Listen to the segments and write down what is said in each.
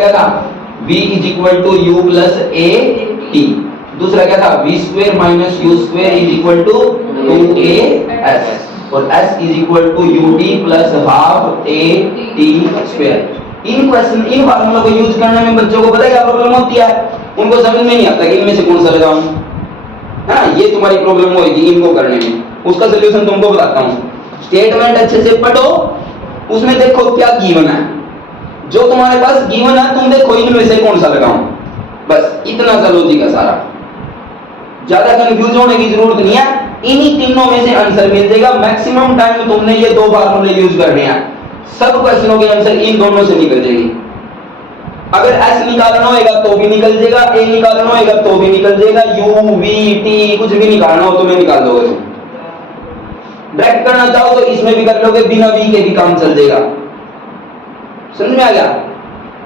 क्या था, v is equal to u plus a t. दूसरा क्या था, v square minus u square is equal to 2as, और s is equal to ut plus half a t square. इन question, इन formula को use करने में बच्चों को पता है क्या प्रॉब्लम होती है, उनको समझ में नहीं आता कि इनमें से कौन सा लगाऊं, है ना, ये तुम्हारी प्रॉब्लम होगी इनको करने में। उसका सलूशन तुमको बताता हूं। स्टेटमेंट अच्छे से पढ़ो, उसमें देखो क्या गिवन है, जो तुम्हारे पास गिवन है तुम देखो इनमें से कौन सा लगाऊं, बस इतना सा लॉजिक है सारा, ज्यादा कंफ्यूज होने की जरूरत नहीं है। इन्हीं तीनों में से आंसर मिल जाएगा। मैक्सिमम टाइम तुमने ये दो फार्मूले यूज करने हैं, सब क्वेश्चनों के आंसर इन दोनों से निकल जाएंगे। अगर s निकालना होगा तो भी निकल जाएगा, a निकालना होगा तो भी निकल जाएगा, u v t कुछ भी निकालना हो तो मैं निकाल दोगे तुम। डायरेक्ट करना चाहो तो इसमें भी कर लोगे, बिना v के भी काम चल जाएगा। समझ में आ गया?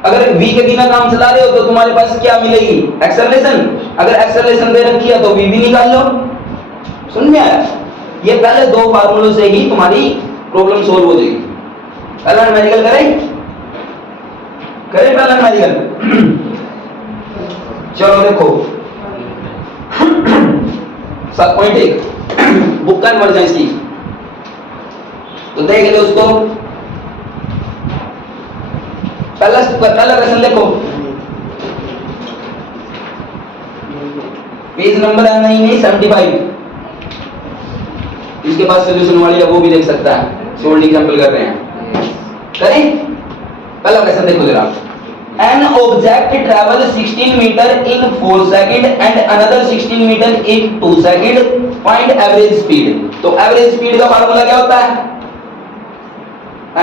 अगर v के बिना काम चला रहे हो तो तुम्हारे पास क्या मिलेगी, एक्सेलरेशन। अगर एक्सेलरेशन दे रखी है तो v भी निकाल लो। समझ में आया? ये पहले दो फार्मूलों से ही तुम्हारी प्रॉब्लम सॉल्व हो जाएगी। पहला न्यूमेरिकल करें, करें पहला न्यूमेरिकल। चलो देखो 7.1 बुक का इमरजेंसी, तो देख लो उसको। पहला क्वेश्चन देखो, पेज नंबर है नहीं 75। इसके पास सॉल्यूशन वाली है वो भी देख सकता है, सोल्ड एग्जांपल कर रहे हैं। करें पहला क्वेश्चन देखो जरा। An object travel 16 meter in 4 second and another 16 meter in 2 second. Find average speed। तो एवरेज स्पीड का फार्मूला क्या होता है,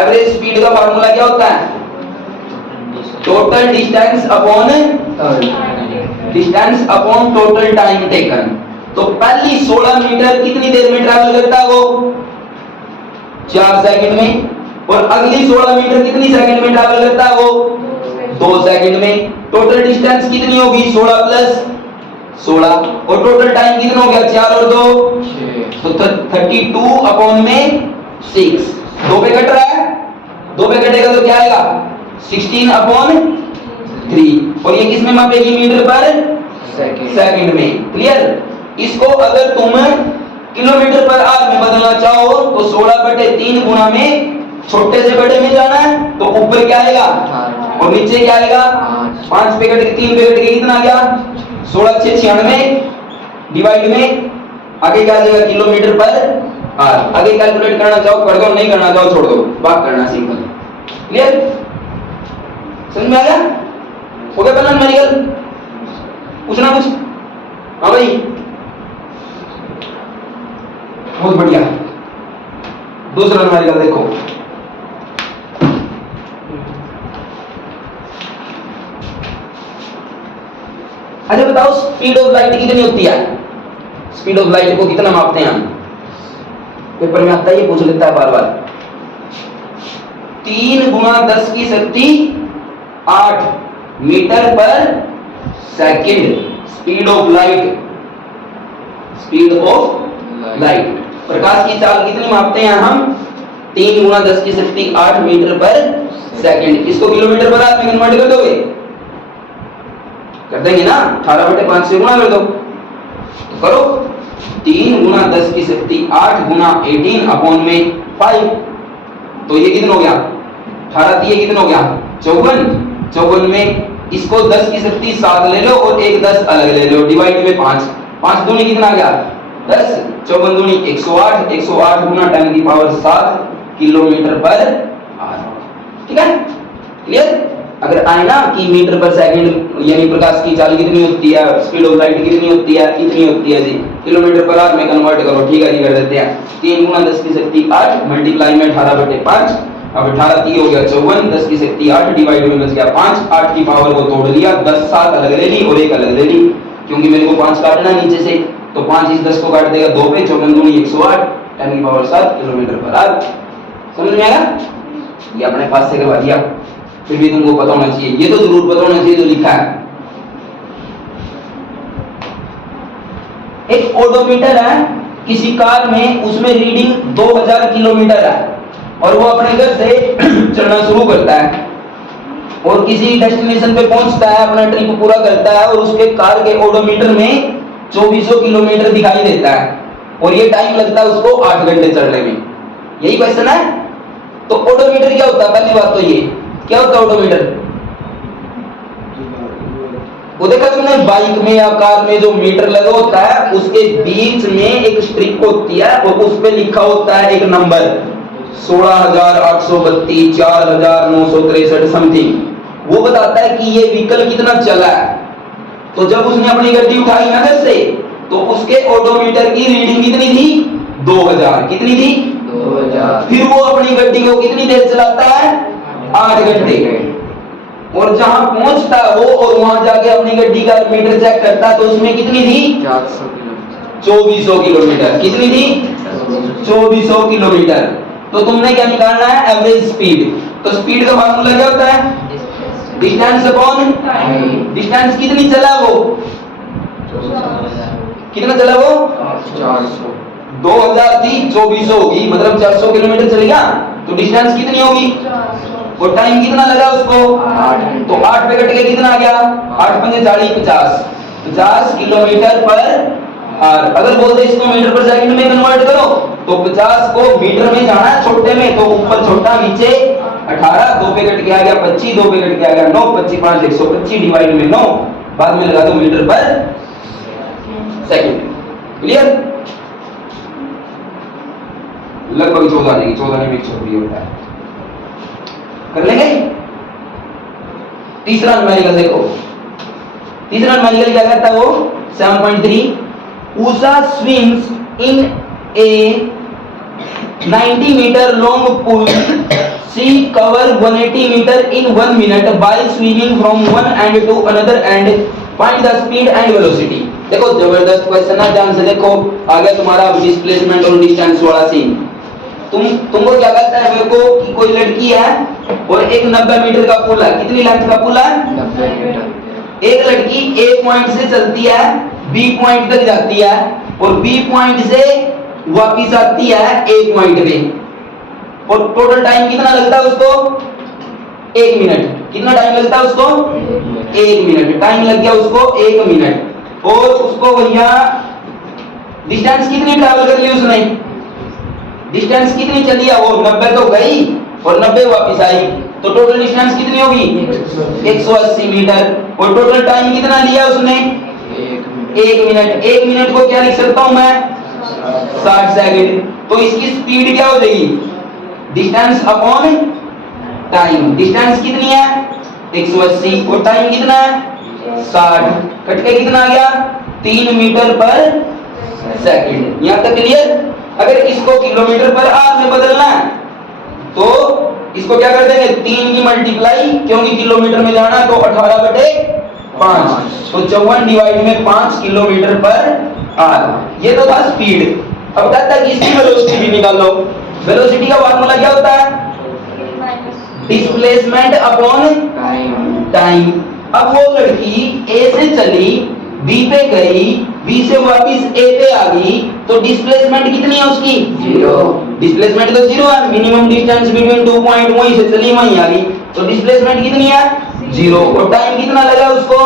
एवरेज स्पीड का फार्मूला क्या होता है, total distance upon total time taken. तो पहली 16 मीटर कितनी देर में ट्रैवल करता है वो, 4 सेकंड में, और अगली 16 मीटर कितनी सेकंड में ट्रैवल करता है वो, 2 सेकंड में। टोटल डिस्टेंस कितनी होगी, 16 प्लस 16, और टोटल टाइम कितना हो गया, 4 और 2 तो 32 अपॉन में 6। 2 पे कट रहा है, 2 पे कटेगा तो क्या आएगा, 16 अपॉन 3, और ये किस में मापेगी, मीटर पर सेकंड में। क्लियर? इसको अगर तुम किलोमीटर पर आवर में बदलना चाहो तो 16/3 गुना में छोटे से बड़े में जाना है, तो ऊपर क्या आएगा और नीचे क्या आएगा, 5 पे कट के 3 पे कट के कितना आ गया, 16 6 96, डिवाइड में आगे क्या आ जाएगा, किलोमीटर पर आवर। आगे कैलकुलेट करना चाहो कर दो, नहीं करना चाहो छोड़ दो, बात करना सिंपल। क्लियर? समझ में आ गया? हो गया पहला न्यूमेरिकल? पूछना कुछ? हाँ भाई, बहुत बढ़िया। दूसरा न्यूमेरिकल देखो, अच्छा बताओ स्पीड ऑफ लाइट कितनी होती है, स्पीड ऑफ लाइट को कितना मापते हैं हम, पेपर में आता है ये पूछ लेता है बार बार। 3 × 10 की शक्ति 8 मीटर पर second speed of light, speed of light, प्रकाश की चाल कितनी मापते हैं हम, 3 × 10 की शक्ति 8 मीटर पर सेकंड। इसको किलोमीटर पर आवर में कन्वर्ट कर दोगे, कर देंगे ना, 18/5 से गुणा कर दो, तो करो। 3 × 10 की शक्ति 8 × 18 अपॉन में 5, तो ये कितना हो गया, 18 ये कितना हो गया, 54। 54 में इसको 10 की शक्ति 7 ले लो और एक 10 अलग ले लो, डिवाइड में 5, 5 दूनी कितना आ गया, 10, 54 दूनी 108, 108 × 10⁻7 किलोमीटर पर आवर। ठीक है? क्लियर? अगर आए ना कि मीटर पर सेकंड यानी प्रकाश की चाल कितनी होती है, स्पीड ऑफ लाइट कितनी होती है, इतनी होती है जी, किलोमीटर पर आवर में कन्वर्ट करो। ठीक है जी, कर देते हैं। 3 × 10 की शक्ति 8 मल्टीप्लाई में 18/5, अब 18 3 हो गया 54, 10 की शक्ति 8 डिवाइड में बच गया 5, 8 की पावर को तोड़ लिया, 10 7 अलग ले ली और एक अलग ले ली, क्योंकि मेरे को 5 काटना नीचे से, तो 5 इस 10 को काट देगा 2 पे, 54 दूनी 108, 10⁻7 किलोमीटर पर आवर। समझ में आया? ये अपने पास से करवा दिया, फिर भी तुमको पता होना चाहिए, ये तो जरूर पता होना चाहिए जो लिखा है। एक ओडोमीटर है किसी कार में, उसमें रीडिंग 2000 किलोमीटर है और वो अपने घर से चलना शुरू करता है। और किसी डेस्टिनेशन पे पहुंचता है, अपना ट्रिप पूरा करता है और उसके कार के ओडोमीटर में 2400 किलोमीटर दिखाई देता है और ये टाइम लगता है उसको 8 घंटे चढ़ने में। यही क्वेश्चन है। तो ओडोमीटर क्या होता है? पहली बात तो ये क्या होता है ओडोमीटर? वो देखा तुमने बाइक में या कार में जो मीटर लगा होता है उसके बीच में एक स्ट्रिप होती है और उस पे लिखा होता है एक नंबर 16,832 4,963 समथिंग। वो बताता है कि ये व्हीकल कितना चला है। तो जब उसने अपनी गड्डी उठाई ना घर से तो उसके ओडोमीटर की रीडिंग कितनी थी? 2000। कितनी थी? 2000। फिर वो अपनी गड्डी को कितनी देर चलाता है? 8 घंटे। और जहां पहुंचता वो और वहां जाके अपनी गड्डी का मीटर चेक करता तो उसमें कितनी थी? 2400 किलोमीटर। कितनी थी? 2400 किलोमीटर। तो तुमने क्या निकालना है? Average speed. तो स्पीड का फार्मूला क्या होता है? Distance upon distance. कितनी चला वो? कितना चला वो? 400। 2000 थी, 2400 होगी, मतलब 400 किलोमीटर चलेगा। तो डिस्टेंस कितनी होगी? और टाइम कितना लगा उसको? 8। तो 8 पे कट के कितना आ गया? 8 पंजे 40, 50 किलोमीटर पर आवर। अगर बोलते इसको मीटर पर सेकंड में कन्वर्ट करो तो 50 को मीटर में जाना है छोटे में, तो ऊपर छोटा नीचे 18, 2 पे कट के आ गया 25, 2 पे कट के आ गया 9, 25 5 125 डिवाइड में 9, बाद में लगा दो मीटर पर सेकंड। क्लियर? लगभग 14 आएगी, 14 में 126 होता है। कर लेंगे। तीसरा न्यूमेरिकल देखो। तीसरा न्यूमेरिकल क्या कहता है वो? 7.3 Usha swims in a 90 meter long pool. She cover 180 meter in 1 minute by swimming from one end to another end. Find the speed and velocity. देखो जबरदस्त क्वेश्चन है, ध्यान से देखो। आ गया तुम्हारा डिस्प्लेसमेंट और डिस्टेंस वाला सीन। तुमको क्या कहता है मेरे को कि कोई लड़की है और एक 90 मीटर का पुल है। कितनी लेंथ का पुल है? 90 मीटर। एक लड़की ए पॉइंट से चलती है बी पॉइंट तक जाती है और बी पॉइंट से वापस आती है ए पॉइंट पे, और टोटल टाइम कितना लगता है उसको? 1 मिनट। कितना टाइम लगता है उसको? 1 मिनट। टाइम लग गया उसको 1 मिनट। और उसको भैया डिस्टेंस कितनी ट्रैवल कर ली उसने? डिस्टेंस कितनी चली है वो? 90 तो गई और 90 वापस आई, तो टोटल डिस्टेंस कितनी होगी? 180 मीटर। और टोटल टाइम कितना लिया उसने? 1 मिनट। 1 मिनट को क्या लिख सकता हूं मैं? 60 सेकंड। तो इसकी स्पीड क्या हो जाएगी? Distance upon time. डिस्टेंस कितनी है? 180 और टाइम कितना है? 60। कट के कितना आ गया? 3 मीटर पर सेकंड। यहां तक क्लियर? अगर इसको किलोमीटर पर आवर में बदलना है तो इसको क्या कर देंगे? 3 की मल्टीप्लाई, क्योंकि किलोमीटर में जाना है तो 18/5, तो 54 डिवाइड में 5 किलोमीटर पर आवर। ये तो था स्पीड। अब कहता है कि इसकी वेलोसिटी भी निकाल लो। वेलोसिटी का फार्मूला क्या होता है? Displacement upon time. अब वो लड़की ए से चली, बी पे गई, बी से वापस ए पे आ गई, तो डिस्प्लेसमेंट कितनी है उसकी? 0। डिस्प्लेसमेंट तो 0 है। मिनिमम डिस्टेंस बिटवीन 2 पॉइंट वहीं से चली वहीं आ गई, तो डिस्प्लेसमेंट कितनी है? 0। और टाइम कितना लगा उसको?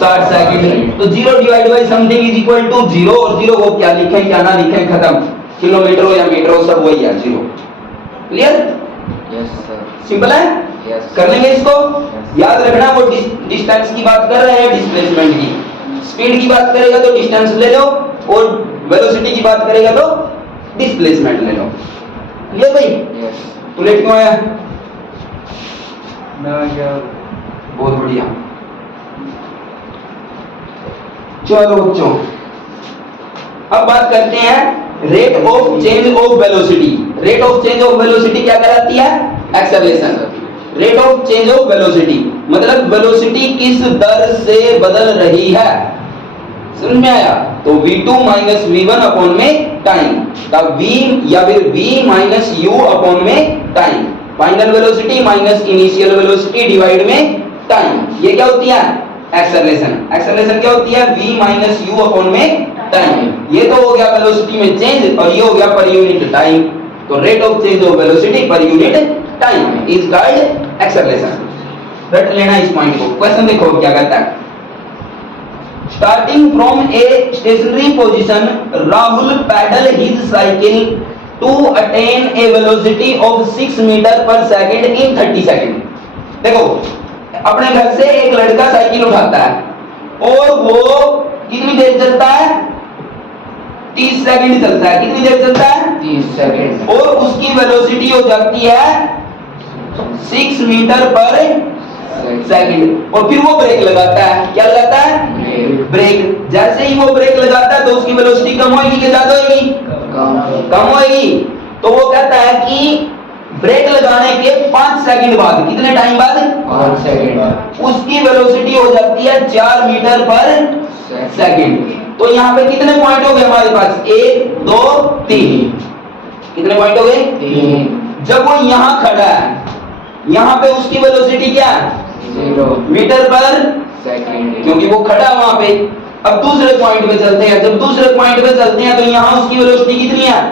60 सेकंड। तो 0 divide by something is equal to 0, और 0 को क्या लिखें क्या ना लिखें खत्म। किलोमीटर हो या मीटर हो सब वही है 0। क्लियर? Yes sir. सिंपल है? यस। कर लेंगे इसको। याद रखना वो डिस्टेंस की बात कर रहे हैं, डिस्प्लेसमेंट की। स्पीड की बात करेगा तो डिस्टेंस ले लो, और वेलोसिटी की बात करेगा तो डिस्प्लेसमेंट ले लो। क्लियर भाई? यस। तू लेट क्यों आया? मैं क्या? बहुत बढ़िया। चलो बच्चों, अब बात करते हैं rate of change of velocity. Rate of change of velocity क्या कहलाती है? Acceleration. Rate of change of velocity मतलब वेलोसिटी किस दर से बदल रही है। समझ में आया? तो v2 माइनस v1 अपॉन में टाइम का v या फिर v माइनस u अपॉन में time. Final velocity minus initial velocity divide में टाइम। ये क्या होती है? एक्सेलरेशन। एक्सेलरेशन क्या होती है? v माइनस u अपॉन में टाइम। ये तो हो गया वेलोसिटी में चेंज, और ये हो गया पर यूनिट टाइम। तो rate of change of velocity per unit time is called acceleration. रट लेना इस पॉइंट को। क्वेश्चन देखो क्या कहता है। Starting from a stationary position Rahul pedal his cycle to attain a velocity of 6 metre पर सेकंड इन 30 सेकंड। देखो अपने घर से एक लड़का साइकिल उठाता है और वो कितनी देर चलता है? 30 सेकंड चलता है। कितनी देर चलता है? 30 सेकंड। और उसकी वेलोसिटी हो जाती है 6 मीटर पर सेकंड। और फिर वो ब्रेक लगाता है। क्या लगाता है? ब्रेक। जैसे ही वो ब्रेक लगाता है तो उसकी वेलोसिटी कम होगी कि ज्यादा होगी? कम होगी। तो वो कहता है कि ब्रेक लगाने के 5 सेकंड बाद, कितने टाइम बाद? 5 सेकंड, उसकी वेलोसिटी हो जाती है 4 मीटर पर सेकंड। तो यहाँ पे कितने पॉइंट हो गए हमारे पास? 1 2 3। कितने पॉइंट हो गए? 3। जब वो यहाँ खड़ा है, यहाँ पे उसकी वेलोसिटी क्या है? 0 मीटर पर सेकंड, क्योंकि वो खड़ा है वहां पे। अब दूसरे पॉइंट पे चलते हैं। जब दूसरे पॉइंट पे चलते हैं तो यहाँ उसकी वेलोसिटी कितनी है?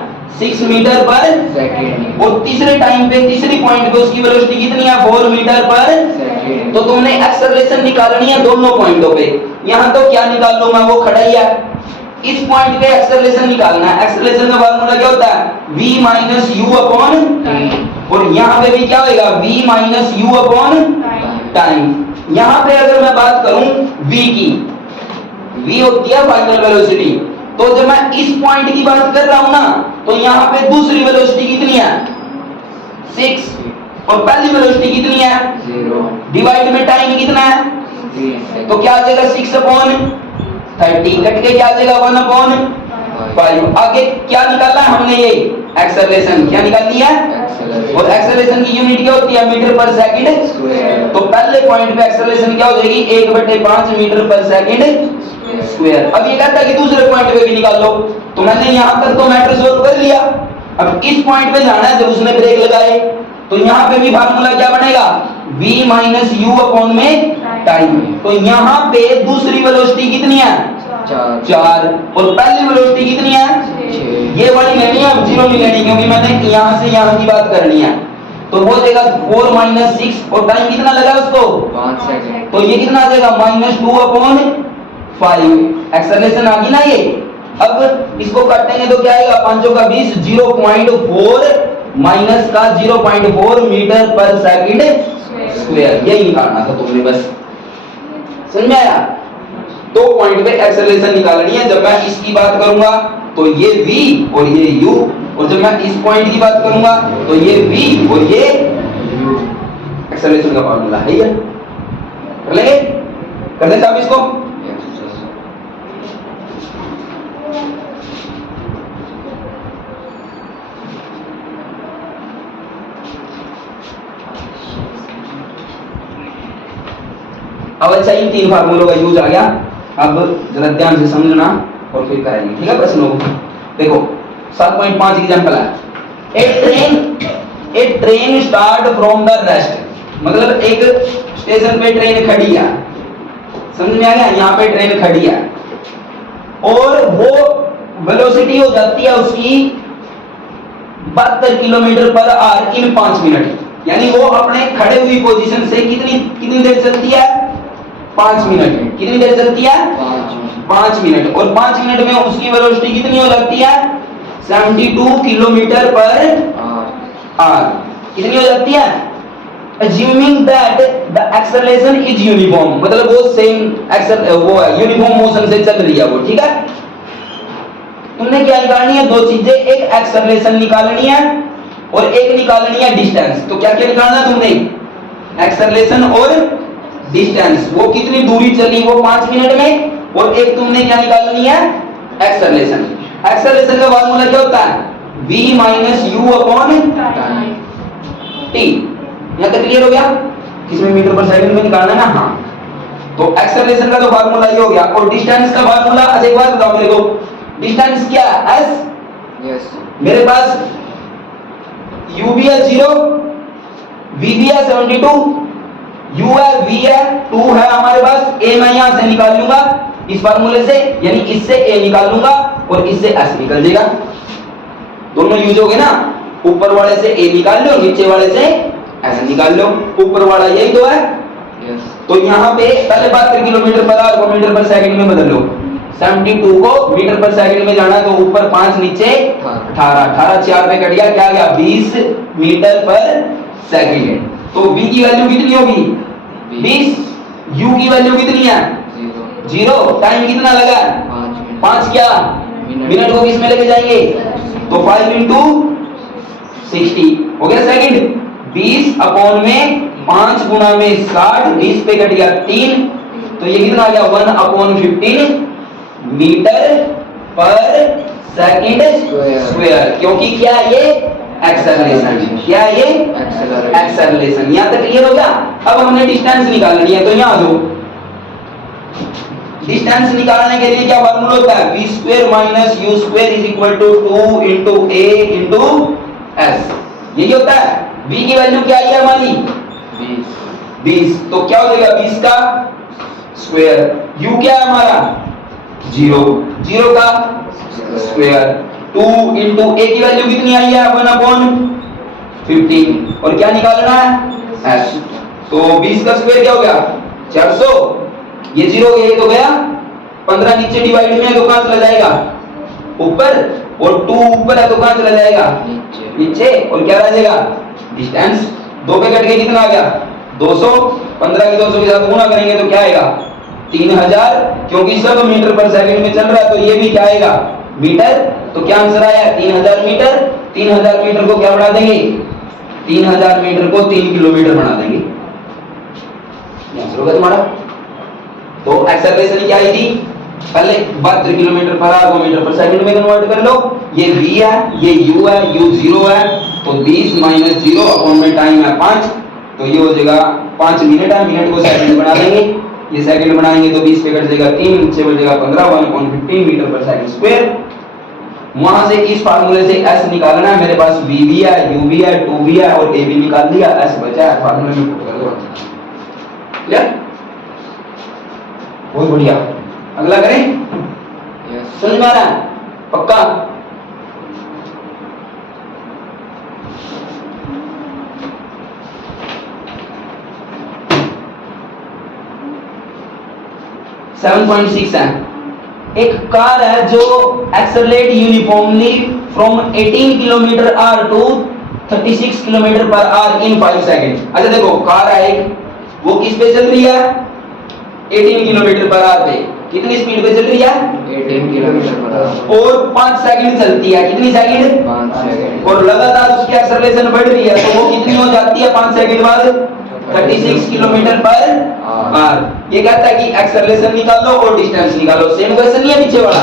6 मीटर पर सेकंड। और तीसरे टाइम पे, तीसरी पॉइंट पे उसकी वेलोसिटी कितनी है? 4 मीटर पर सेकंड। तो तुमने एक्सेलरेशन निकालनी है दोनों पॉइंटों पे। यहाँ तो क्या निकाल लूंगा, वो खड़ा ही है। इस पॉइंट पे एक्सेलरेशन निकालना है। एक्सेलरेशन का फार्मूला क्या होता है? v minus you upon t। और यहाँ पे भी क्या होगा? v minus you upon time. यहाँ पे अगर मैं बात करूं v की, v होती है फाइनल वेलोसिटी। तो जब मैं इस पॉइंट की बात कर रहा हूं ना, तो यहाँ पे दूसरी वेलोसिटी कितनी है? 6 और पहली वेलोसिटी कितनी है? 0। डिवाइड में टाइम कितना है? 3 तो क्या आ जाएगा? 6 अपॉन 30 कट के क्या आ जाएगा? 1 अपॉन 5। आगे क्या निकालना है हमने? ये एक्सेलरेशन क्या निकालनी है? और एक्सेलरेशन की यूनिट क्या होती है? मीटर पर सेकंड स्क्वायर। तो पहले पॉइंट पे एक्सेलरेशन क्या हो जाएगी? 1/5 मीटर पर सेकंड स्क्वायर। अब ये कहता है कि दूसरे पॉइंट पे भी निकाल लो। तो मैंने यहां तक तो मैटर सोल्व कर लिया। अब इस पॉइंट पे जाना है जब उसने ब्रेक लगाए, तो यहाँ पे भी फार्मूला क्या बनेगा? v माइनस यू अपॉन में टाइम। तो यहाँ पे दूसरी वेलोसिटी कितनी है? 4 और पहली वेलोसिटी कितनी है? 6। ये वाली लेनी है, अब जीरो नहीं लेनी, क्योंकि मैंने यहाँ से यहाँ की बात करनी है। तो हो जाएगा 4 माइनस 6 और टाइम कितना लगा उसको? 5 सेकंड। तो ये कितना आ जाएगा? -2 अपॉन 5। एक्सेलरेशन आ गई ना ये। अब इसको काटेंगे तो क्या आएगा? 5 का 20, 0.4 माइनस का 0.4 मीटर पर सेकंड स्क्वायर। यही निकालना था तुमने बस। समझ में आया? दो पॉइंट पे एक्सेलरेशन निकालनी है। जब मैं इसकी बात करूंगा तो ये v और ये u, और जब मैं इस पॉइंट की बात करूंगा तो ये v और ये u। एक्सेलरेशन का फार्मूला है ये। कर लेंगे? कर लें साहब इसको? अब अच्छा इन 3 फार्मूलों का यूज आ गया। अब जरा ध्यान से समझना और फिर करेंगे, ठीक है प्रश्नों को। देखो 7.5 एग्जांपल है। A train start from the rest. मतलब एक स्टेशन पे ट्रेन खड़ी है। समझ में आ गया? यहाँ पे ट्रेन खड़ी है और वो वेलोसिटी हो जाती है उसकी 72 kilometre per hour in 5 minute. यानी वो अपने खड़े हुई पोजीशन से कितनी देर चलती है? 5 मिनट। कितनी देर चलती है? 5 मिनट। और 5 मिनट में उसकी वेलोसिटी कितनी हो जाती है? 72 किलोमीटर पर आवर। कितनी हो जाती है? Assuming that the acceleration is uniform, मतलब वो सेम वो यूनिफॉर्म मोशन से चल रही है वो, ठीक है? तुमने क्या निकालनी है? 2 चीजें, एक एक्सेलरेशन निकालनी है और एक निकालनी है डिस्टेंस। तो क्या क्या निकालना है तुमने? एक्सेलरेशन और डिस्टेंस। वो कितनी दूरी चली वो 5 मिनट में, और एक तुमने क्या निकालनी है? एक्सेलरेशन। एक्सेलरेशन का फार्मूला क्या होता है? v minus you upon T. यहाँ तक क्लियर हो गया? किसमें? मीटर पर सेकंड में निकालना है ना? हाँ। तो एक्सेलरेशन का तो फार्मूला ये हो गया। और डिस्टेंस का फार्मूला, अच्छा एक बात बताओ मेरे को, डिस्टेंस क्या है? s। यस। मेरे पास u भी है 0, v भी है 72, u है, v है, 2 है हमारे पास। a मैं यहां से निकाल लूंगा इस फार्मूले से, यानी इससे a निकाल लूंगा और इससे s निकल जाएगा। दोनों यूज हो गए ना? ऊपर वाले से a निकाल लो, नीचे वाले से s निकाल लो। ऊपर वाला यही तो है, Yes. तो यहाँ पे पहले बात कर किलोमीटर पर आवर को मीटर पर सेकंड में बदल लो। 72 को मीटर पर सेकंड में जाना तो ऊपर 5 नीचे 18, 18 4 पे कट गया, क्या आ गया 20 मीटर पर सेकंड। तो v की वैल्यू कितनी होगी 20, u की वैल्यू कितनी है 0, टाइम कितना लगा 5 क्या मिनट को किस में लेके जाएंगे तो 5 इंटू 60 हो गया सेकंड। 20 अपॉन में 5 गुना में 60, 20 पे कट गया 3, तो ये कितना आ गया 1 अपॉन 15 मीटर पर सेकंड स्क्वायर, क्योंकि क्या ये एक्सेलरेशन, क्या ये एक्सेलरेशन। यहां तक क्लियर हो गया। अब हमने डिस्टेंस निकालनी है, तो यहां दो डिस्टेंस निकालने के लिए क्या फार्मूला होता है v square minus u square is equal to 2 into a into s, यही होता है। v की वैल्यू क्या आई है हमारी 20, तो क्या हो जाएगा 20 का स्क्वायर, u क्या है हमारा 0, 0 का स्क्वायर, 2 इंटू a की वैल्यू कितनी आई है 1 अपॉन 15, और क्या निकालना है s, तो 20 का स्क्वायर क्या हो गया 400, ये 0 ये तो गया 15 नीचे डिवाइड में है तो कहां चला जाएगा ऊपर, और 2 ऊपर है तो कहां चला जाएगा नीचे, और क्या रह जाएगा डिस्टेंस 2 पे कट के कितना आ गया 200, 15 की 200 के साथ गुणा करेंगे तो क्या आएगा 3000, क्योंकि सब मीटर पर सेकंड में चल रहा है तो ये भी क्या आएगा मीटर, तो क्या आंसर आया 3000 मीटर। 3000 मीटर को क्या बना देंगे 3000 मीटर को 3 किलोमीटर बना देंगे, आंसर होगा तुम्हारा। तो एक्सेलरेशन क्या आई थी पहले 72 किलोमीटर पर आवर को मीटर पर सेकंड में कन्वर्ट कर लो, ये v है ये u है, u 0 है तो 20 माइनस 0 अपॉन में टाइम है 5, तो ये हो जाएगा 5 मिनट है, मिनट को सेकंड बना देंगे, ये सेकंड बनाएंगे तो 20 पे कट जाएगा 3, नीचे बचेगा 15, 1 अपॉन 15 मीटर पर सेकंड स्क्वायर। वहां से इस फार्मूले से s निकालना है, मेरे पास v भी है u भी है 2 भी है और a भी निकाल दिया, s बचा है फार्मूले में पुट कर दो, क्लियर बहुत बढ़िया। अगला करें समझ में आ रहा है पक्का। सेवन 7.6 है, एक कार है जो accelerate uniformly from 18 kilometre hour to 36 kilometre per hour in 5 second. अच्छा देखो कार है एक, वो किस पे चल रही है 18 किलोमीटर पर आवर पे, कितनी स्पीड पे चल रही है 18 किलोमीटर पर आवर, और 5 सेकंड चलती है, कितनी सेकंड 5 सेकंड, और लगातार उसकी एक्सेलरेशन बढ़ रही है तो वो कितनी हो जाती है 5 सेकंड बाद 36 किलोमीटर पर आवर। ये कहता है कि एक्सेलरेशन निकालो और डिस्टेंस निकालो, सेम क्वेश्चन नहीं है पीछे वाला,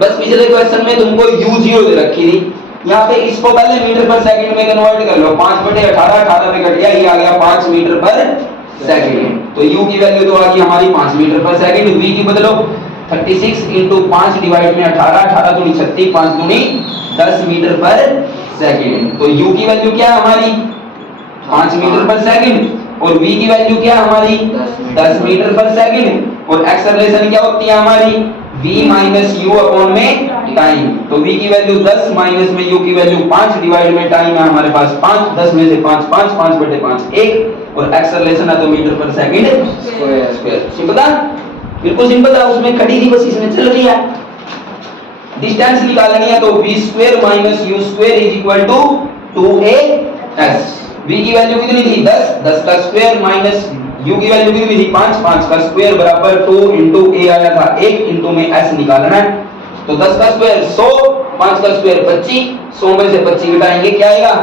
बस पिछले क्वेश्चन में तुमको u0 दे रखी थी, यहाँ पे इसको पहले मीटर पर सेकंड में कन्वर्ट कर लो, 5/18, 18 पे कट गया, ये आ गया 5 मीटर पर सेकंड, तो u की वैल्यू तो आ गई हमारी 5 मीटर पर सेकंड, v की बदलो 36 इंटू 5 डिवाइड में 18, 18 दूनी 36, 5 दूनी 10 मीटर पर सेकंड, तो u की वैल्यू क्या है हमारी 5 मीटर पर सेकंड, और v की वैल्यू क्या है हमारी 10 मीटर पर सेकंड, और एक्सेलरेशन क्या होती है हमारी v माइनस u अपॉन में टाइम, तो v की वैल्यू 10 माइनस में u की वैल्यू 5 डिवाइड में टाइम है हमारे पास 5, 10 में से 5 5, 5/5 1, और एक्सेलरेशन है तो मीटर पर सेकंड स्क्वायर। सिंपल था, बिल्कुल सिंपल था, उसमें खड़ी थी बस इसमें चल रही है। डिस्टेंस निकालनी है तो v square minus u square is equal to 2as, v की वैल्यू कितनी थी 10, 10 का स्क्वायर माइनस u की वैल्यू कितनी थी 5, 5 का स्क्वायर बराबर 2 इंटू a आया था 1 इंटू में s निकालना है, तो 10 का स्क्वायर 100, 5 का स्क्वायर 25, 100 में से 25 घटाएंगे क्या आएगा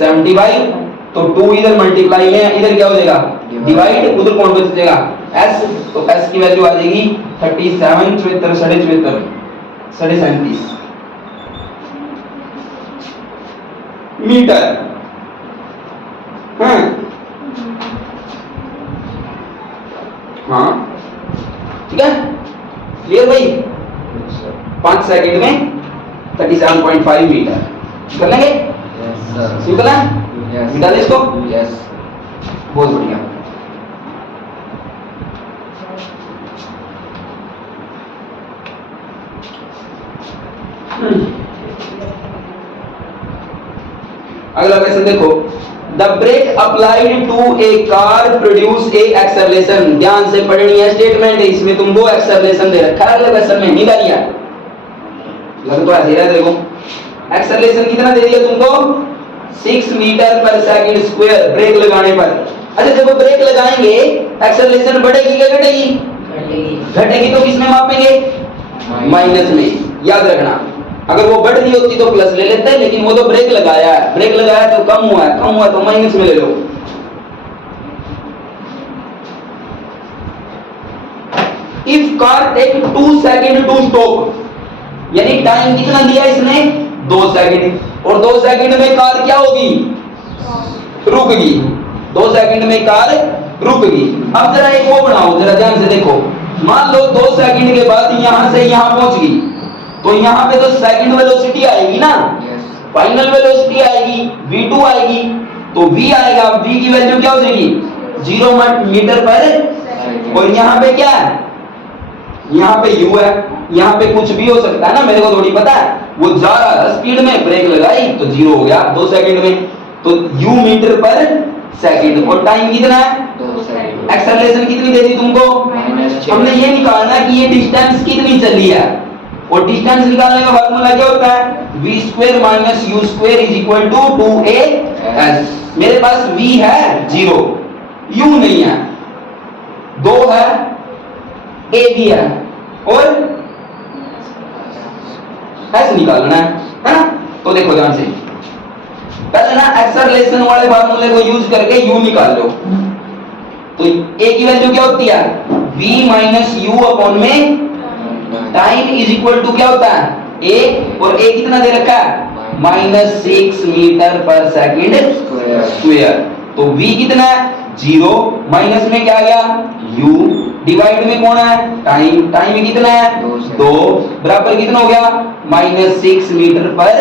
75, तो 2 इधर मल्टीप्लाई है, इधर क्या हो जाएगा डिवाइड, उधर कौन बच जाएगा s, तो s की वैल्यू आ जाएगी 37, 74, 74, 37 मीटर। हाँ ठीक है क्लियर भाई, 5 सेकंड में 37.5 मीटर कर लेंगे, सिंपल है, निकाले इसको, बहुत बढ़िया। अगला क्वेश्चन देखो, the brake applied to a car produce a acceleration. ध्यान से पढ़नी है स्टेटमेंट, इसमें तुमको एक्सेलरेशन दे रखा है, अगले क्वेश्चन में नहीं दिया लग तो ऐसे ही रहा। देखो एक्सेलरेशन कितना दे दिया तुमको 6 मीटर पर सेकंड स्क्वायर ब्रेक लगाने पर। अच्छा जब ब्रेक लगाएंगे एक्सेलरेशन बढ़ेगी क्या घटेगी? घटेगी। तो किसमें मापेंगे? माइनस में। याद रखना अगर वो बढ़ रही होती तो प्लस ले लेते हैं, लेकिन वो तो ब्रेक लगाया है, ब्रेक लगाया तो कम हुआ तो माइनस में ले लो। If car take 2 second to stop, यानी टाइम कितना दिया इसने 2 सेकंड, और 2 सेकंड में कार क्या होगी? रुकेगी। 2 सेकंड में कार रुकेगी। अब जरा एक वो बनाओ, जरा ध्यान से देखो। मान लो 2 सेकंड के बाद यहां से यहां पहुंच गई, तो यहां पे तो सेकंड वेलोसिटी आएगी ना, फाइनल वेलोसिटी आएगी v2 आएगी, तो v आएगा, v की वैल्यू क्या हो जाएगी 0 मीटर पर, और यहां पे क्या है? यहाँ पे u है, यहाँ पे कुछ भी हो सकता है ना, मेरे को थोड़ी पता है। वो जा रहा है स्पीड में, ब्रेक लगाई तो 0 हो गया 2 सेकंड में, तो u मीटर पर सेकंड। और टाइम कितना है? 2 सेकंड। एक्सेलरेशन कितनी दे दी तुमको? हमने ये निकालना कि ये डिस्टेंस कितनी चली है, और डिस्टेंस निकालने का फार्मूला क्या होता है? v square minus u square is equal to 2as। मेरे पास v है 0, u नहीं है, 2 है, a भी है, और s निकालना है ना। तो देखो ध्यान से, पहले ना एक्सेलरेशन वाले फार्मूले को यूज करके u निकाल लो। तो a की वैल्यू क्या होती है? v माइनस यू अपॉन में टाइम इज इक्वल टू क्या होता है? a, और a कितना दे रखा है? माइनस 6 मीटर पर सेकंड स्क्वायर। तो v कितना है? 0, माइनस में क्या आ गया? u, डिवाइड में कौन है? टाइम। टाइम कितना है? 2, बराबर कितना हो गया? माइनस 6 मीटर पर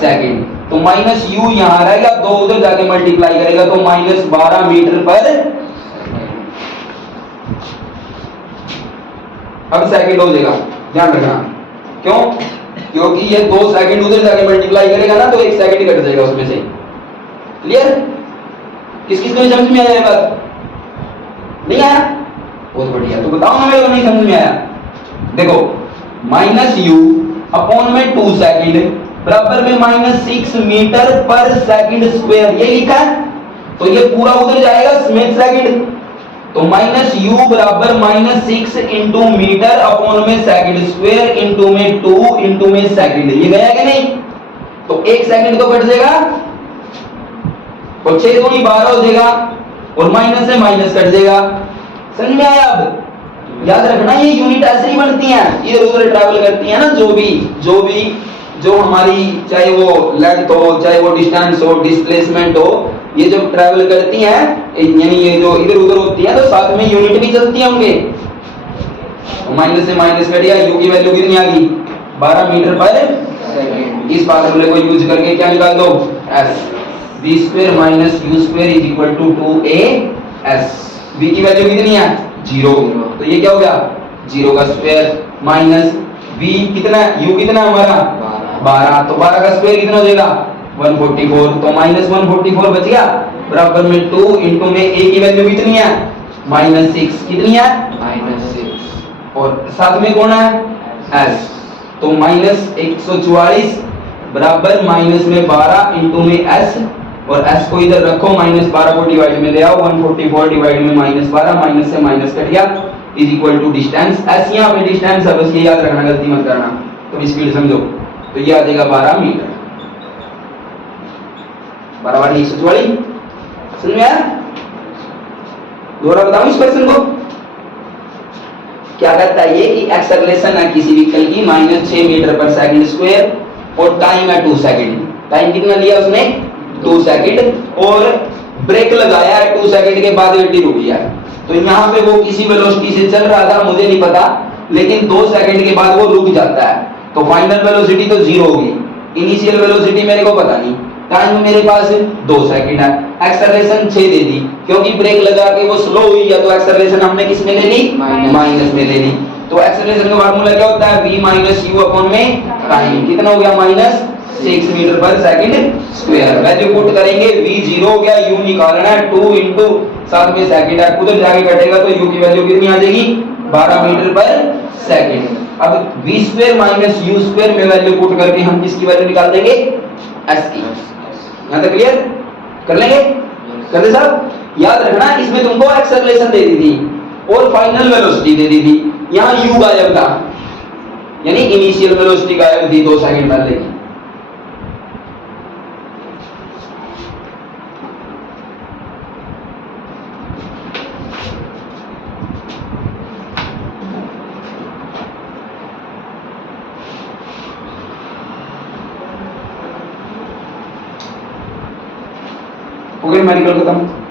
सेकंड। तो माइनस u यहाँ रहेगा, 2 उधर जाके मल्टीप्लाई करेगा तो माइनस 12 मीटर पर अब सेकंड हो जाएगा। ध्यान रखना, क्यों? क्योंकि ये 2 सेकंड उधर जाके मल्टीप्लाई करेगा ना, तो 1 सेकंड कट जाएगा उसमें से। क्लियर? किस किस को समझ में आया ये बात? नहीं आया? बहुत बढ़िया। तो बताओ ना मेरे को नहीं समझ में आया। देखो माइनस यू अपॉन में 2 सेकंड बराबर में माइनस 6 मीटर पर सेकंड स्क्वायर, ये लिखा है। तो ये पूरा उधर जाएगा स्मिथ सेकंड, तो माइनस यू बराबर माइनस 6 इंटू मीटर अपॉन में सेकंड स्क्वायर इंटू में 2 इंटू में सेकंड, ये गया कि नहीं? तो 1 सेकंड तो कट जाएगा, और 6 दूनी 12 हो जाएगा, और माइनस से माइनस कट जाएगा। समझ में आया? अब याद रखना ये यूनिट ऐसे ही बनती हैं, इधर उधर ट्रैवल करती हैं ना, जो हमारी चाहे वो लेंथ हो, चाहे वो डिस्टेंस हो, डिस्प्लेसमेंट हो, ये जब ट्रैवल करती हैं, यानी ये जो इधर उधर होती हैं, तो साथ में यूनिट भी चलती है उनके। माइनस से माइनस कट गया, u की वैल्यू कितनी आ गई 12 मीटर पर सेकंड। इस फार्मूले को यूज करके क्या निकाल दो? s, v square minus u square is equal to 2as। v की वैल्यू कितनी है 0, तो ये क्या हो गया 0 का स्क्वायर माइनस v कितना, u कितना हमारा 12, तो 12 का स्क्वायर कितना हो जाएगा 144, तो माइनस 144 बच गया, बराबर में 2 इंटू में a की वैल्यू कितनी है माइनस 6, कितनी है -6, और साथ में कौन है s, तो माइनस 144 बराबर माइनस में 12 इंटू में s, और s को इधर रखो, माइनस 12 को डिवाइड में ले आओ, 144 डिवाइड में माइनस 12, माइनस से माइनस कट गया, is equal to distance. s यहाँ पे डिस्टेंस है, बस ये याद रखना, गलती मत करना। तो स्पीड समझो, तो ये आ जाएगा 12 मीटर, 12 वाली 144। समझ में आया? दोबारा बताऊं इस क्वेश्चन को। क्या कहता है ये कि एक्सेलरेशन है किसी व्हीकल की माइनस 6 मीटर पर सेकंड स्क्वायर, और टाइम है 2 सेकंड। टाइम कितना लिया उसने 2 सेकंड, और ब्रेक लगाया है 2 सेकंड के बाद गाड़ी रुक गया। तो यहाँ पे वो किसी वेलोसिटी से चल रहा था, मुझे नहीं पता, लेकिन 2 सेकंड के बाद वो रुक जाता है, तो फाइनल वेलोसिटी तो 0 होगी। इनिशियल वेलोसिटी मेरे को पता नहीं, टाइम मेरे पास 2 सेकंड है, एक्सेलरेशन 6 दे दी, क्योंकि ब्रेक लगा के वो स्लो हुई है, तो एक्सेलरेशन हमने किस में ले ली माइनस में ले ली। तो एक्सेलरेशन का फार्मूला क्या होता है v माइनस यू अपॉन में टाइम, कितना हो गया 6 मीटर पर सेकंड स्क्वायर। वैल्यू पुट करेंगे, v 0 हो गया, u निकालना है 2 इंटू साथ में सेकंड है, उधर जाके कटेगा तो u की वैल्यू कितनी आ जाएगी 12 मीटर पर सेकंड। अब v square minus u square में वैल्यू पुट करके हम किसकी वैल्यू निकाल देंगे s की। यहां तक क्लियर? कर लेंगे? कर ले साहब? याद रखना इसमें तुमको एक्सेलरेशन दे दी थी और फाइनल वेलोसिटी दे दी थी, यहां u गायब था, यानी इनिशियल वेलोसिटी गायब थी 2 सेकंड पहले की। हो गई मेडिकल खत्म।